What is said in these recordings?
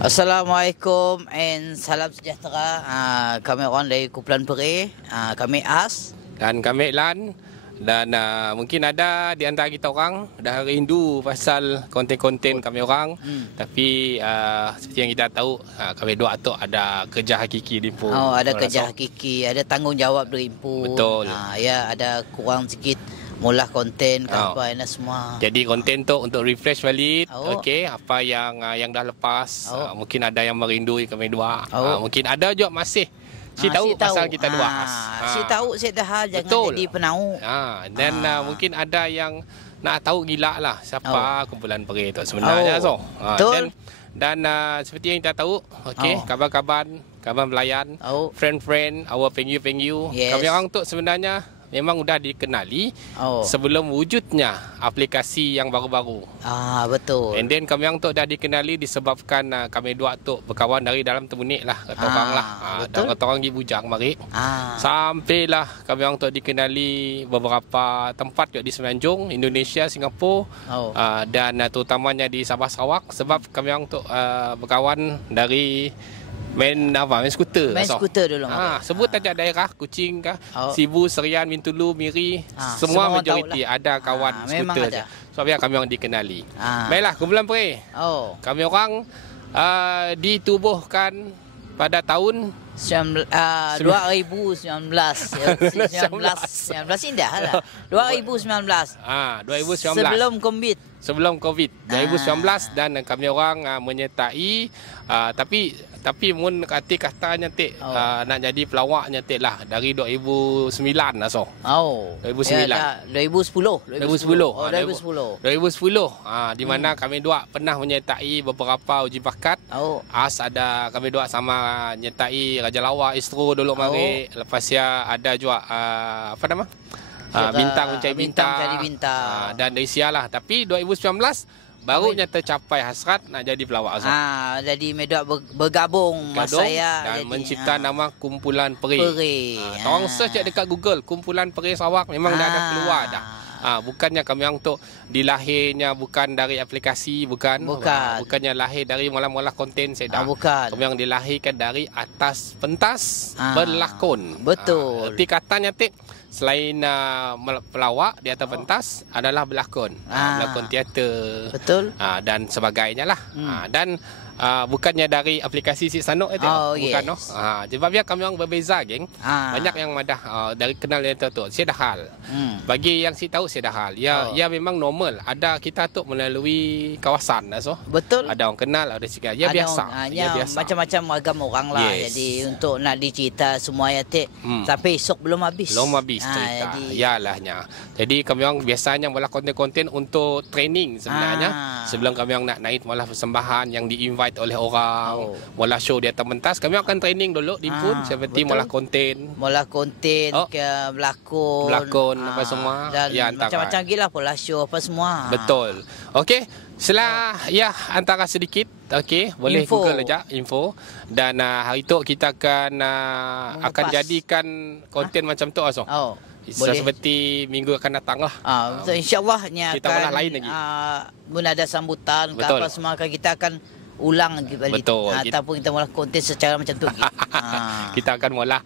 Assalamualaikum and salam sejahtera. Kami orang dari Kumpulan Peri. Kami As. Dan kami Lan. Dan mungkin ada di antara kita orang dah rindu pasal konten-konten kami orang. Tapi seperti yang kita tahu, kami dua tu ada kerja hakiki di Ipoh. Oh, ada kerja hakiki, ada tanggungjawab dari Ipoh. Betul. Ya, ada kurang sikit mula konten apa ini semua. Jadi konten tu untuk refresh balik. Okey, apa yang dah lepas. Mungkin ada yang merindui kami dua. Mungkin ada juga masih si tahu pasal kita dua. Si tahu saya dah jangan betul. Jadi penau. Dan mungkin ada yang nak tahu gila lah siapa Kumpulan Peri tu sebenarnya. Betul. Dan seperti yang kita tahu, okey, kabar-kabar melayan, friend-friend, our pengyu-pengyu. Kami orang tu sebenarnya memang sudah dikenali sebelum wujudnya aplikasi yang baru-baru. Betul. And then kami orang tu dah dikenali disebabkan kami dua tu berkawan dari dalam temunik lah, kata orang lah. Dan kata orang pergi bujang mari. Sampailah kami orang tu dikenali beberapa tempat juga di Semenanjung, Indonesia, Singapura, dan terutamanya di Sabah Sarawak, sebab kami orang tu berkawan dari main skuter. Main skuter dulu. Sebut aja daerah Kuching kah, Sibu, Serian, Mintulu, Miri, semua majoriti ada kawan skuter je. Sebab kami orang dikenali. Baiklah, Kumpulan Peri. Kami orang ditubuhkan pada tahun 2019. 19 indah lah. 2019. 2019. Sebelum Covid 2019 dan kami orang menyertai tapi mun kata nyetik nak jadi pelawak nyetik lah dari 2009 lah 2009. 2010. 2010 di mana kami dua pernah menyertai beberapa uji bakat. As ada kami dua sama nyertai Raja Lawa Istro dulu mari. Lepas ya ada juga apa nama? Bintang mencari bintang. Dan dari sialah. Tapi 2019 barunya tercapai hasrat nak jadi pelawak. Jadi medok bergabung masa saya dan jadi, mencipta nama Kumpulan Peri. Orang search dekat Google Kumpulan Peri Sarawak memang dah ada keluar dah. Bukannya kami orang tu dilahirnya bukan dari aplikasi, bukannya lahir dari mula-mula konten saya dah. Kami yang dilahirkan dari atas pentas berlakon. Betul. Erti katanya selain pelawak di atas pentas adalah berlakon. Berlakon teater. Betul. Dan sebagainya lah. Dan bukannya dari aplikasi si Sanok itu. Bukan. Sebab kami orang berbeza, geng. Banyak yang madah dari kenal yang tu. Saya dah hal. Bagi yang si tahu saya dah hal. Ya memang normal. Ada kita tu melalui kawasan lah. Betul. Ada orang kenal, ada sikit. Ya biasa. Macam-macam agama orang lah. Jadi untuk nak dicerita semua sampai esok belum habis. Belum habis cerita. Yalahnya. Jadi kami orang biasanya malah konten-konten untuk training sebenarnya. Sebelum kami orang nak naik malah persembahan yang di-invite oleh orang, mula show di atas pentas, kami akan training dulu di pun seperti mula konten ke berlakon apa semua dan macam-macam lagi lah, pola show apa semua. Betul. Okey, setelah antara sedikit boleh info. Google aja info. Dan hari tu kita akan jadikan konten macam tu seperti minggu akan datang lah. InsyaAllah kita akan lain lagi. Pun ada sambutan ke apa semua, kita akan ulang balik. Ataupun kita mula konten secara macam tu. Kita akan mula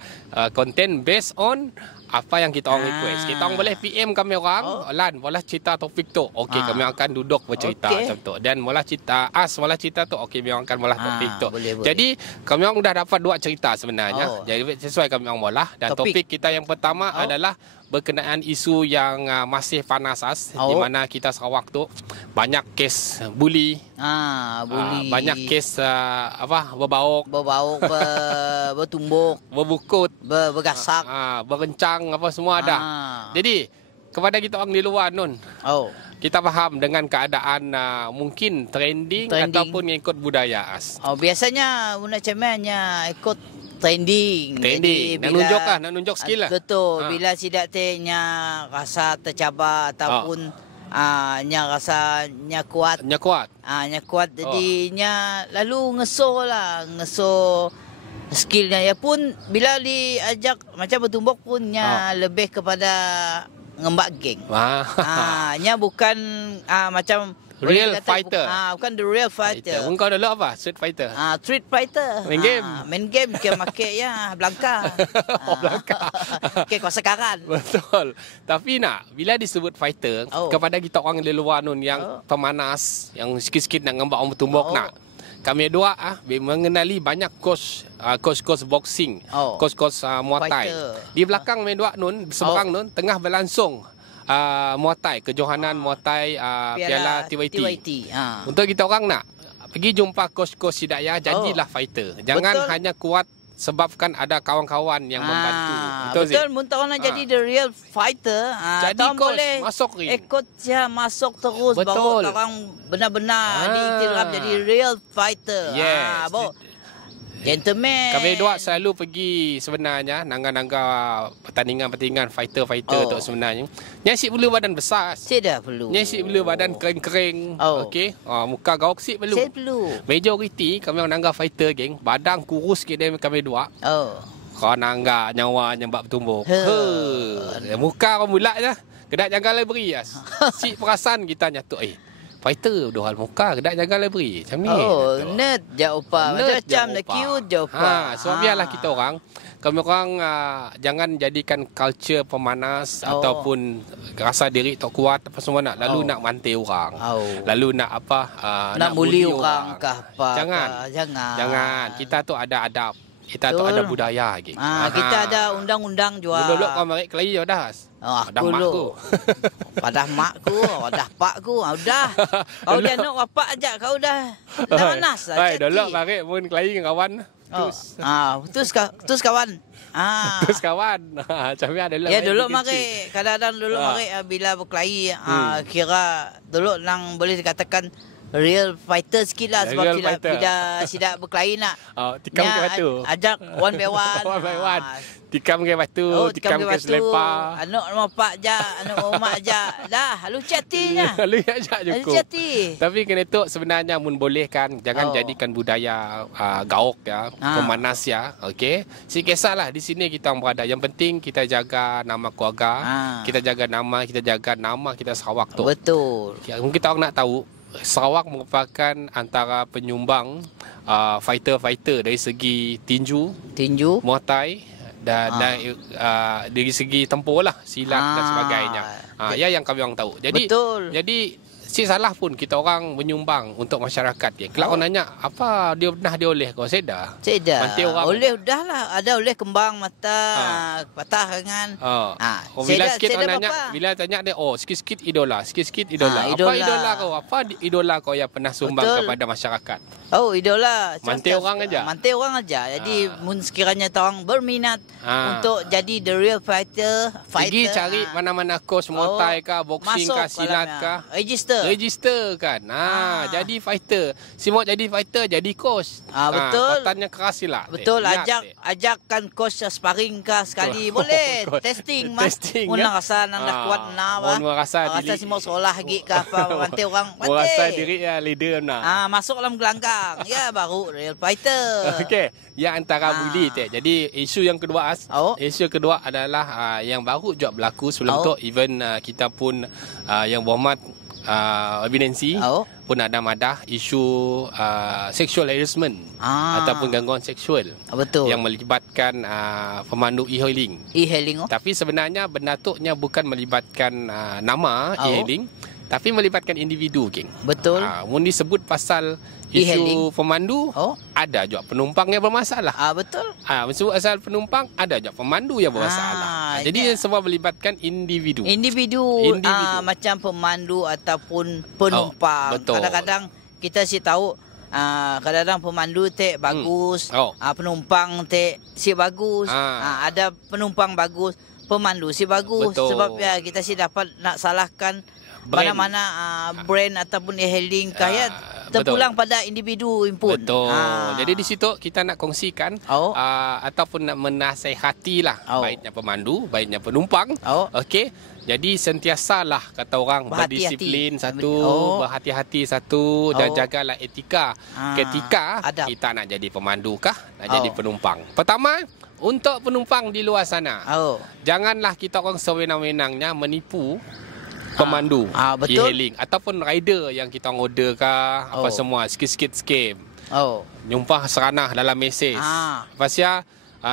konten based on apa yang kita orang request. Kita orang boleh PM kami orang, Lan, boleh cerita topik tu. Okey, kami akan duduk bercerita macam tu. Dan boleh cerita tu. Okey, kami orang akan mula topik tu. Jadi, kami orang dah dapat dua cerita sebenarnya. Jadi, sesuai kami orang mula. Dan topik kita yang pertama adalah berkenaan isu yang masih panas di mana kita Sarawak tu banyak kes bully. Banyak kes berbauk, bertumbuk, berbukut, bergasak, berencang apa semua ada. Jadi kepada kita orang di luar kita faham dengan keadaan mungkin trending ataupun ikut budaya biasanya guna cemennya ikut trending. Jadi nak nunjuk skill lah. Betul. Bila sidak nya rasa tercabar ataupun nya rasa nya kuat. Nya kuat. Jadi nya lalu ngeso skillnya. Ya pun bila diajak macam bertumbuk pun nya lebih kepada ngembak geng. Nya bukan macam Real fighter. Bukan the real fighter. Kau dulu apa? Street fighter. Street fighter. Main game. Main game ke make ya Blanka. Blanka. Ke kuasa karan. Betul. Tapi bila disebut fighter, kepada kita orang di luar nun yang pemanas, yang sikit-sikit nak ngambak orang bertumbuk kami dua mengenali banyak coach boxing, coach Muay Thai. Di belakang kami dua nun seberang nun tengah berlangsung Muay Thai, kejohanan Muay Thai Piala TYT. Untuk kita orang nak pergi jumpa coach Hidayah, jadilah fighter. Jangan hanya kuat sebabkan ada kawan-kawan yang membantu. Betul, muntah orang nak jadi the real fighter. Jadi coach boleh masuk ring. Ikut dia masuk terus. Betul. Baru orang benar-benar diiktiraf jadi real fighter. Yes. Gentleman. Kami dua selalu pergi sebenarnya nangga-nangga pertandingan fighter tu sebenarnya. Nyasik perlu badan besar. Tidak perlu. Nyasik perlu badan kering-kering. Okey. Muka gauk sik perlu. Saya perlu. Majoriti kami orang nangga fighter geng, badan kurus sikit kami dua. Kau nangga nyawa nyembak bertumbuk. Muka kau mulak je. Kedak jaga library as. Sik perasan kita nyatuk fighter dohal muka kedak jaga library macam ni. Nerd je upa. Macam nak cute je upa. Sebab biarlah kita orang kami orang jangan jadikan culture pemanas ataupun rasa diri tak kuat apa semua nak lalu nak mantai orang. Lalu nak apa nak bully orang ke apa. Jangan. Kita tu ada adab. Kita tu ada budaya lagi. Kita ada undang-undang juga. Dulu kau mari kelai je dah. Aku dulu. Padah makku, padah pakku, dah. Kau dah nak bapak ajak kau dah. Dah manas lah. Baik, dulu mari pun kelai dengan kawan. Terus kawan. Terus kawan. Macam ni ada dulu. Ya dulu mari, kadang-kadang dulu mari bila berkelahi kira dulu nang boleh dikatakan real fighter sikit lah sebab tidak berkelahi nak. Tikam ke batu. Ajak one by one. One by one. Tikam ke batu, tikam ke selempar. Anak rumah pak je, anak rumah je. Dah, lalu catinya. Lalu ajak cukup. Cati. Tapi kena tu sebenarnya mun boleh kan, jangan jadikan budaya gauk ya, pemanas ya. Okey. Si kisahlah di sini kita berada. Yang penting kita jaga nama keluarga, kita jaga nama kita Sarawak tu. Betul. Mungkin kita orang nak tahu Sarawak merupakan antara penyumbang fighter-fighter dari segi tinju, Muay Thai dan dari segi tempur lah, silat dan sebagainya. Ya yang kami orang tahu. Jadi si salah pun kita orang menyumbang untuk masyarakat. Kalau orang nanya apa dia oleh kau seda. Mantai orang oleh dah lah. Ada oleh kembang mata patah kan. Bila sikit orang nanya, bila tanya dia sikit-sikit idola. Apa idola kau? Apa idola kau yang pernah sumbang kepada masyarakat? Idola. Mantai orang aja. Jadi mun sekiranya orang berminat untuk jadi the real fighter, pergi cari mana-mana coach Muay Thai kah, boxing kah, silat kah, register kan. Jadi fighter. Si mau jadi fighter, jadi coach. Betul. Katanya keras silat. Betul. Ajakkan coach sparring kah sekali. Boleh. Testing. Mun rasa nang dah kuat Mun rasa si mau sekolah lagi kah apa mantai orang. Rasa diri ya leader masuk dalam gelanggang. Ya baru real fighter. Okey. Yang antara bully teh. Jadi isu yang kedua isu kedua adalah yang baru juga berlaku sebelum tu even kita pun yang berhormat evidensi pun ada madah isu sexual harassment ataupun gangguan seksual yang melibatkan pemandu e-hailing. Tapi sebenarnya benda tu bukan melibatkan nama e-hailing tapi melibatkan individu geng. Betul. Mun disebut pasal isu pemandu ada juga penumpang yang bermasalah. Betul. Sebut asal penumpang ada juga pemandu yang bermasalah. Jadi semua melibatkan individu. Macam pemandu ataupun penumpang. Kadang-kadang kita tahu kadang-kadang pemandu bagus, penumpang si bagus. Ada penumpang bagus, pemandu si bagus. Betul. Sebab kita dapat nak salahkan mana-mana brand ataupun e-hailing kaya terpulang pada individu pun. Betul. Jadi di situ kita nak kongsikan ataupun nak menasihatilah baiknya pemandu, baiknya penumpang. Okey. Jadi sentiasalah kata orang berdisiplin berhati-hati dan jagalah etika. Ketika kita nak jadi pemandu kah, nak jadi penumpang. Pertama, untuk penumpang di luar sana, janganlah kita orang sewenang-wenangnya menipu pemandu betul. e-hailing ataupun rider yang kita order ke apa semua sikit-sikit scam. Nyumpah seranah dalam mesej. Lepas ya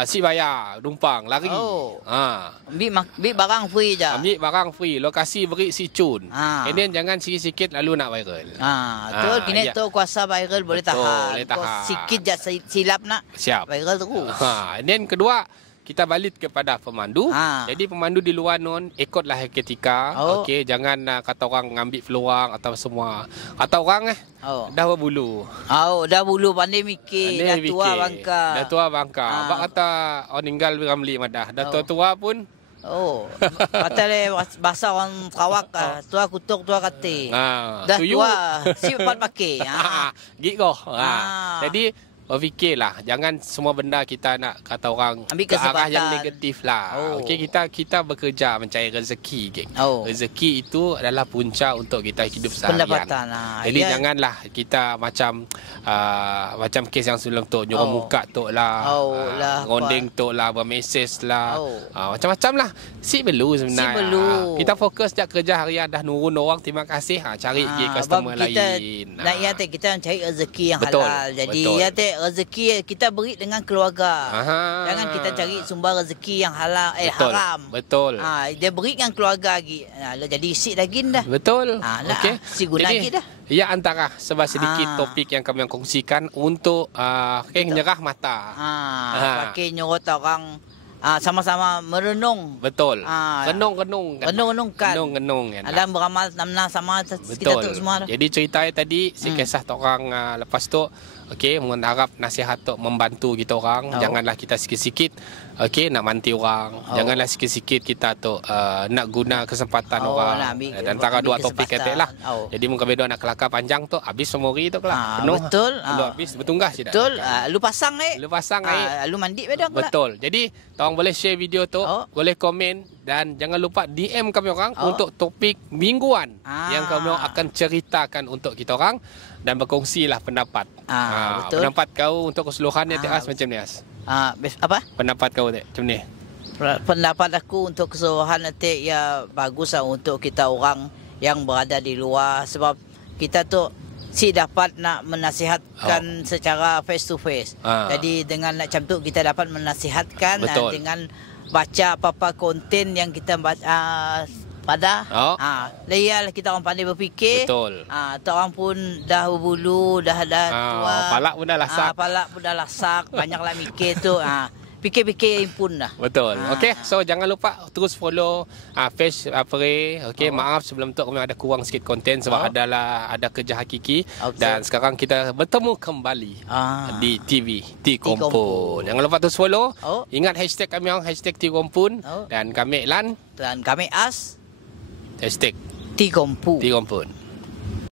si bayar numpang lari. Ambil barang free je. Ambil barang free, lokasi beri si cun. And then jangan sikit-sikit lalu nak viral. Betul, kini tu kuasa viral boleh tahan. Sikit je silap nak. Siap. Viral terus. And then kedua, kita balik kepada pemandu. Jadi pemandu di luar non ikutlah ketika. Okey, jangan kata orang ngambil peluang atau semua. Kata orang dah berbulu. Dah bulu pandai mikir. Dah tua bangka. Dah tua bangka. Abang kata orang tinggal di Ramli madah. Dah tua-tua pun. Kata le bahasa orang Sarawak, tua kutuk tua kate. Dah tua, si dapat pakai. Gitu. Jadi fikirlah, jangan semua benda kita nak kata orang ambil ke arah yang negatif lah. Okey, kita bekerja mencari rezeki, geng. Rezeki itu adalah punca untuk kita hidup seharian. Pendapatan. Jadi janganlah kita macam kes yang sebelum tu nyuruh muka tu lah, ngondeng tu lah, bermesej lah, macam-macam lah. Si perlu sebenarnya. Kita fokus je kerja harian dah nurun orang, terima kasih cari customer lain. Kita cari rezeki yang halal. Jadi rezeki kita beri dengan keluarga. Jangan kita cari sumber rezeki yang halal haram. Betul. Dia beri dengan keluarga lagi. Jadi isi lagi dah. Betul. Okey. Si guna lagi dah. Ya, antara sebab sedikit topik yang kami kongsikan untuk nyerah mata. Pakai nyurut orang sama-sama merenung. Betul. Renung-renungkan. Ada beramal sama kita tu semua. Jadi ceritanya tadi si kisah orang lepas tu mengharap nasihat tu membantu kita orang. Janganlah kita sikit-sikit nak manti orang. Janganlah sikit-sikit kita tu nak guna kesempatan orang. Dan antara dua topik kata lah. Jadi muka bedo nak kelakar panjang tu habis semuri tu kelak. Betul. Lu habis bertunggah sih dah. Betul. Lu pasang lu mandi bedo. Betul. Jadi tolong boleh share video tu, boleh komen dan jangan lupa DM kami orang untuk topik mingguan yang kami akan ceritakan untuk kita orang dan berkongsilah pendapat. Betul. Pendapat kau untuk keseluruhannya As macam ni As. Apa? Pendapat kau macam ni. Pendapat aku untuk keseluruhan nanti ya bagus untuk kita orang yang berada di luar sebab kita tu dapat nak menasihatkan secara face to face. Jadi dengan macam tu kita dapat menasihatkan dengan baca apa-apa konten yang kita baca pada layar kita orang pandai berfikir. Betul. Orang pun dah berbulu, dah tua. Palak pun dah lasak. Palak pun dah lasak, banyaklah mikir tu. Fikir-fikir pun dah. Betul. Okey, so jangan lupa terus follow Face Pray. Okey, maaf sebelum tu kami ada kurang sikit konten sebab ada kerja hakiki dan sekarang kita bertemu kembali di TV T-Kompun. Jangan lupa terus follow. Ingat hashtag kami orang #T-Kompun dan kami Lan dan kami As Hashtag T-Kompun.